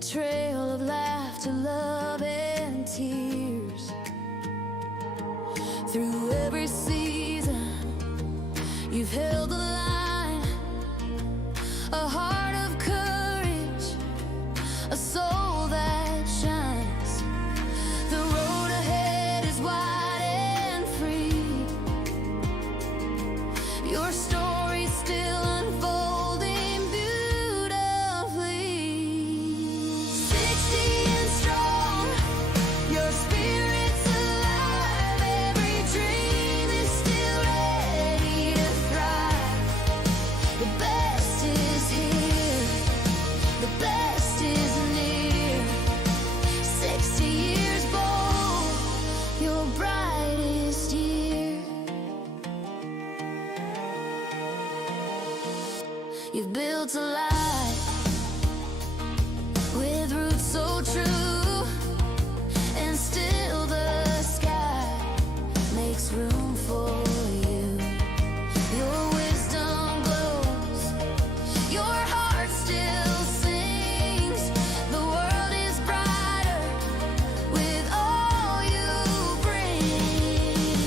trail of laughter, love, and tears. Through every season, you've held the line. A heart of courage, a soul that shines. The road ahead is wide and free. Your story's still unfolding beautifully. 60 and strong, your spirit's alive. Every dream is still ready to thrive. The best is here, the best is near. 60 years bold, your brightest year. You've built a life with roots so true, and still the sky makes room for you. Your wisdom glows, your heart still sings. The world is brighter with all you bring.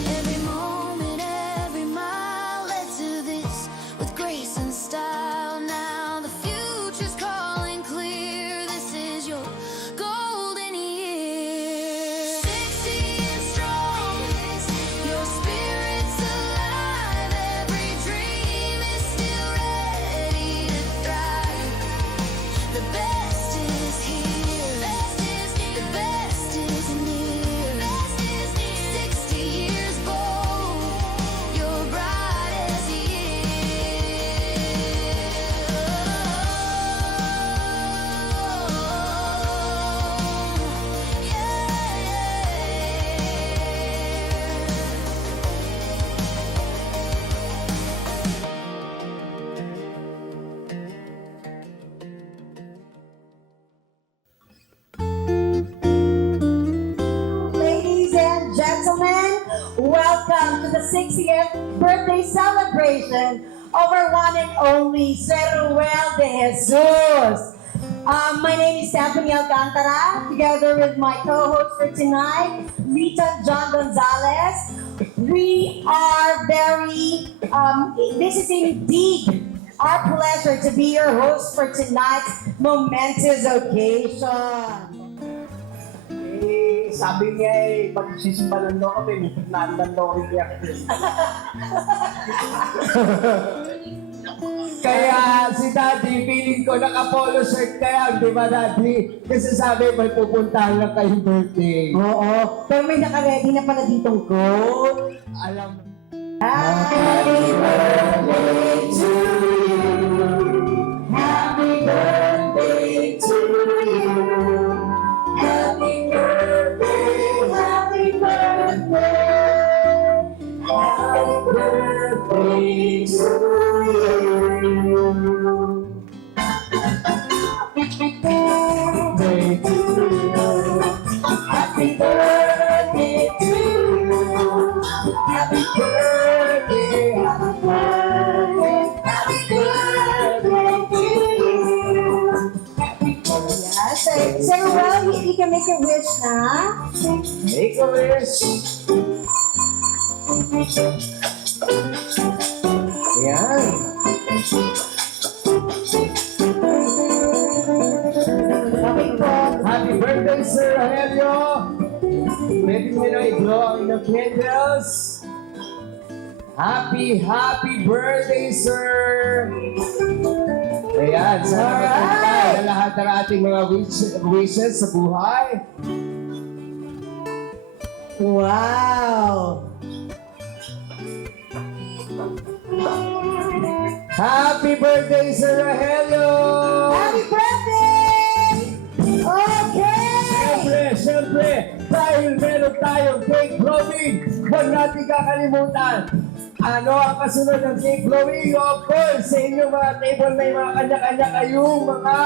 Every moment, every mile led to this with grace and style. Now the future's calling clear. This is your golden year. 60 and strong, your spirit's alive. Every dream is still ready to thrive. The best is here, the best is near. 60 years bold, your brightest Ladies and gentlemen, welcome to the 60th birthday celebration of our one and only Ceruel de Jesus. My name is Stephanie Alcantara, together with my co-host for tonight, Rita John Gonzalez. We are this is indeed our pleasure to be your host for tonight's momentous occasion. Sabi niya magsisipalan daw kami, nandang daw rin niya. Kaya si Daddy, feeling ko naka-polo shirt kaya, di ba Daddy? Kasi sabi, may pupuntahan lang kayong birthday. Oo, pero may naka-ready na pala ditong quote. Alam mo. Happy birthday to you. Happy birthday to you. Happy birthday, happy birthday. Happy birthday to you. Happy birthday to you. Happy birthday to you. Happy birthday, happy birthday, happy birthday to you. Yes, so well, you can make a wish na. Make a wish. Yan. Okay po. Happy birthday, Sir Rogelio. Pwede mo na i-blow ang inyong candles. Happy birthday, sir! Ayan, sana magpapay na lahat ng ating mga wishes sa buhay. Wow! Happy birthday, Sir Rogelio! Happy birthday! Okay! Siyempre, dahil meron tayong cake blowing, huwag natin kakalimutan. Ano ang kasunod ng cake blowing? Of course, sa inyong mga table may mga kanya-kanya kayong mga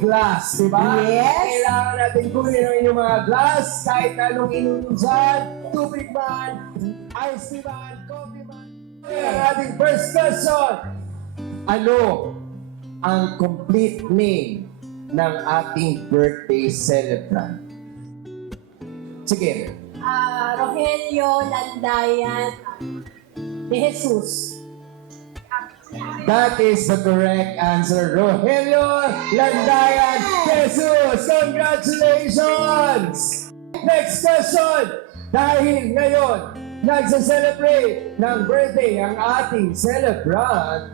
glass, di ba? Yes. Kailangan natin kunin ang inyong mga glass, kahit anong inumin dyan, tubig man, ice tea man, coffee man. Ang ating first question, ano ang complete name ng ating birthday celebrant? Sige. Rogelio Landayan de Jesus. That is the correct answer. Rogelio Landayan Jesus. Congratulations! Next question. Dahil ngayon, nagsa-celebrate ng birthday ang ating celebrant,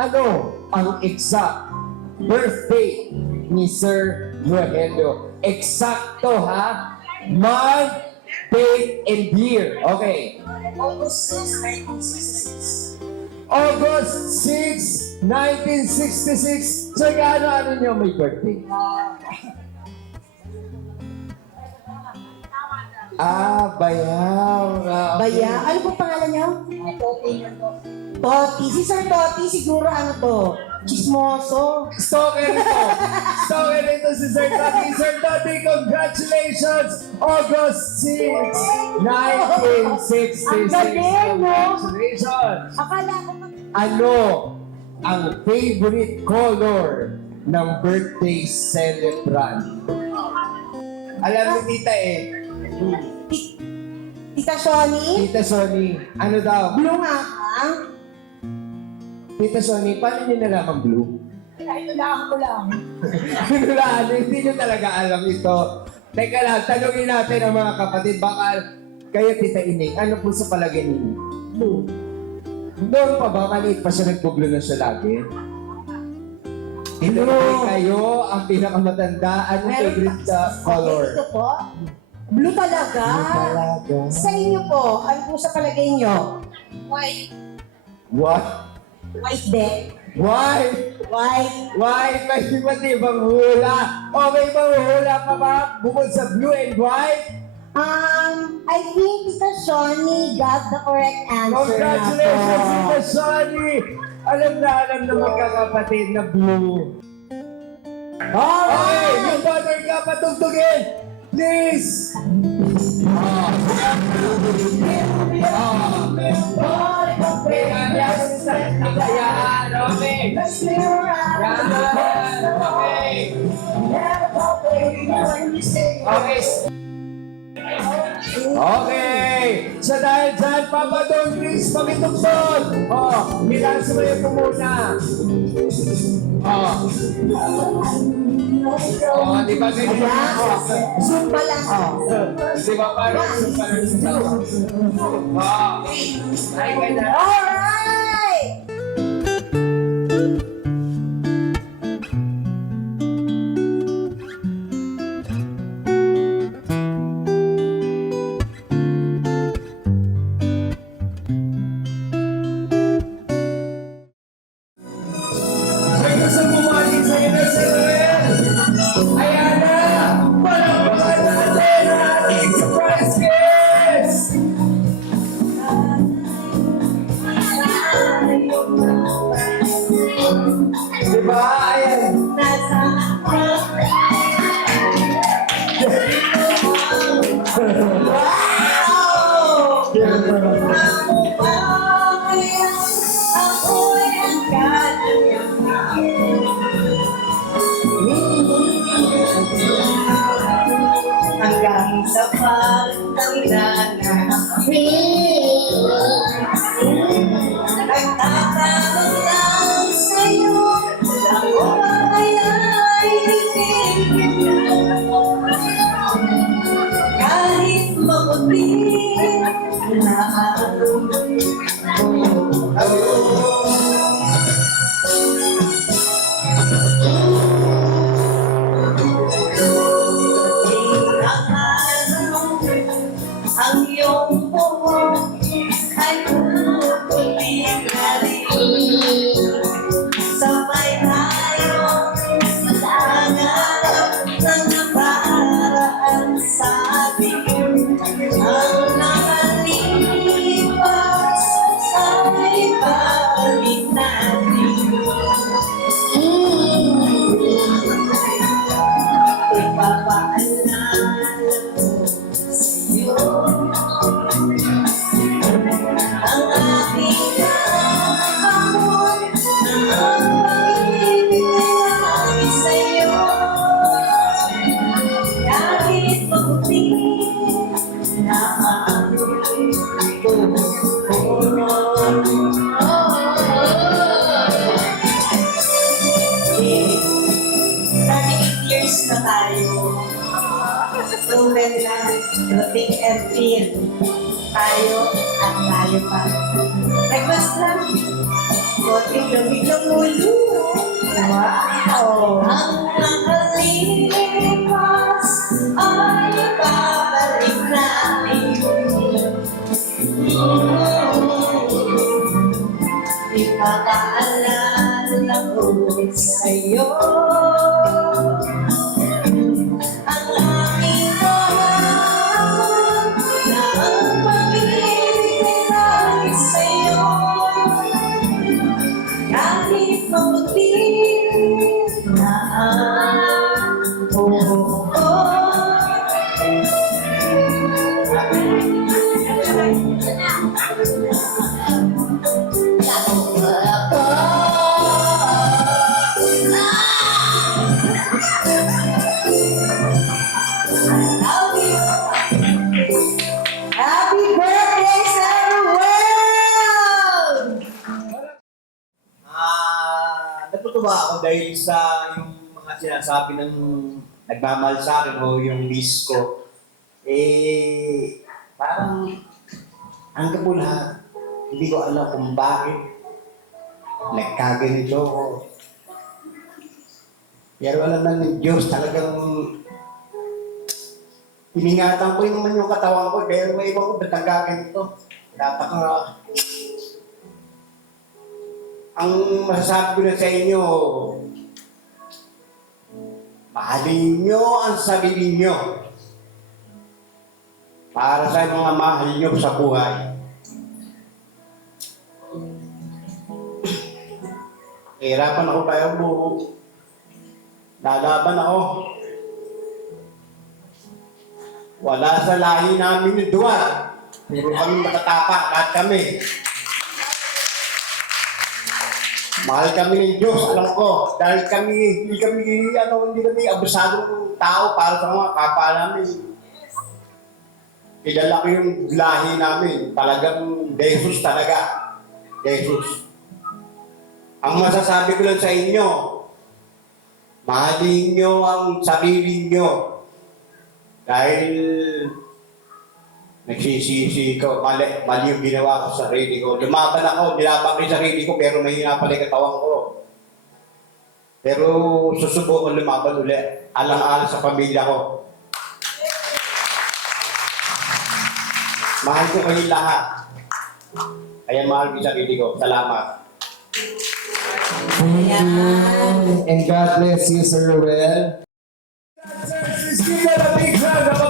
ano ang exact birthday ni Sir Rogelio? Eksakto ha? Month, date, and year. Okay. August 6, 1966. August 6, 1966. So, ano niyo may birthday? Bayaw. Baya, ano po pangalan niyo? Toti. Si Sir Toti, siguro ano to? Chismoso. Stalker ito. Stalker ito si Sir Tati. Sir Tati, congratulations! August 6, 1966. Ang galing, no? Congratulations! Akala ko Ano ang favorite color ng birthday celebrant? Alam ni Tita Tita Shoni? Tita Sony, ano daw? Blue nga ka? Tita Sony, paano niyo nalaman blue? Inulaan ko lang. Hinulaan, hindi nyo talaga alam ito. Teka lang, tanungin natin ang mga kapatid. Baka kayo, Tita Ining, ano po sa palagay ninyo? Blue. Noon pa ba, maliit pa siya, nagpublo na siya lagi? Ito kayo, ang pinakamatanda. Anong favorite color? Ito po? Blue talaga? Talaga. Sa inyo po, ano po sa palagay nyo? White. What? White din. Why? White. Why? May iba't ibang hula. O may ibang hula pa ba? Bukod sa blue and white? I think Tita Shoni got the correct answer. Congratulations, na po. Tita Shani! Alam na magkakapatid na blue. Okay, yung mother ka patugtugin! Please! Okay. Okay. So dahil dyan, Papa Don Chris, pakitugtog. Ilansumayo po muna. Di ba ganyan? Zumba lang. Di ba parang Zumba lang? Ay, ganyan. Alright! May gusto bumalik sa inyo, Sir Noel. Ayan na! Palakpakan natin ang ating surprise guest! Diba? Ayan. Hanggang sa pagtanda na nagtatanong lang sa'yo, ako ba kaya'y ibigin mo? Kahit maputi na ang iyong buhok wish na tayo. Proven na, think and feel. Tayo at tayo pa. Request lang. Biglang ulo. Wow! Ang nakalipas ay babalik natin. Ipapaalala ko sa'yo ang aking mahal na ang pag-ibig ay lagi sa'yo. Kahit mabuti na Happy birthday, Sir Will! Natutuwa ako dahil sa yung mga sinasabi ng nagmamahal sa akin o yung miss ko. Parang hanggang po lahat, hindi ko alam kung bakit nagkaganito ako. Pero alam na ng Diyos, talagang iningatan ko naman yung katawan ko, pero may iba ko ba't nagkaganito. Ang masasabi ko na sa inyo, mahalin nyo ang sarili nyo para sa mga mahal nyo sa buhay. Hirapan ako tayo buho. Lalaban ako. Wala sa lahi namin ni Duwar. Pero kami makatapak, lahat kami. Mahal kami ng Diyos, alam ko. Dahil hindi kami abusadong tao para sa mga kapwa namin. Kilala ko yung lahi namin. Talagang Jesus talaga. Jesus. Ang masasabi ko lang sa inyo, mahalin nyo ang sarili nyo. Dahil nagsisisi ko, mali yung ginawa ko sa sarili ko. Lumaban ako, nilaban ko yung sarili ko, pero mahina pala yung katawan ko. Pero susubukan lumaban ulit, alang-alang sa pamilya ko. Mahal ko kayo lahat. Kaya mahal ko yung sarili ko. Salamat. And God bless you, Sir Ruel. Let's give them a big round of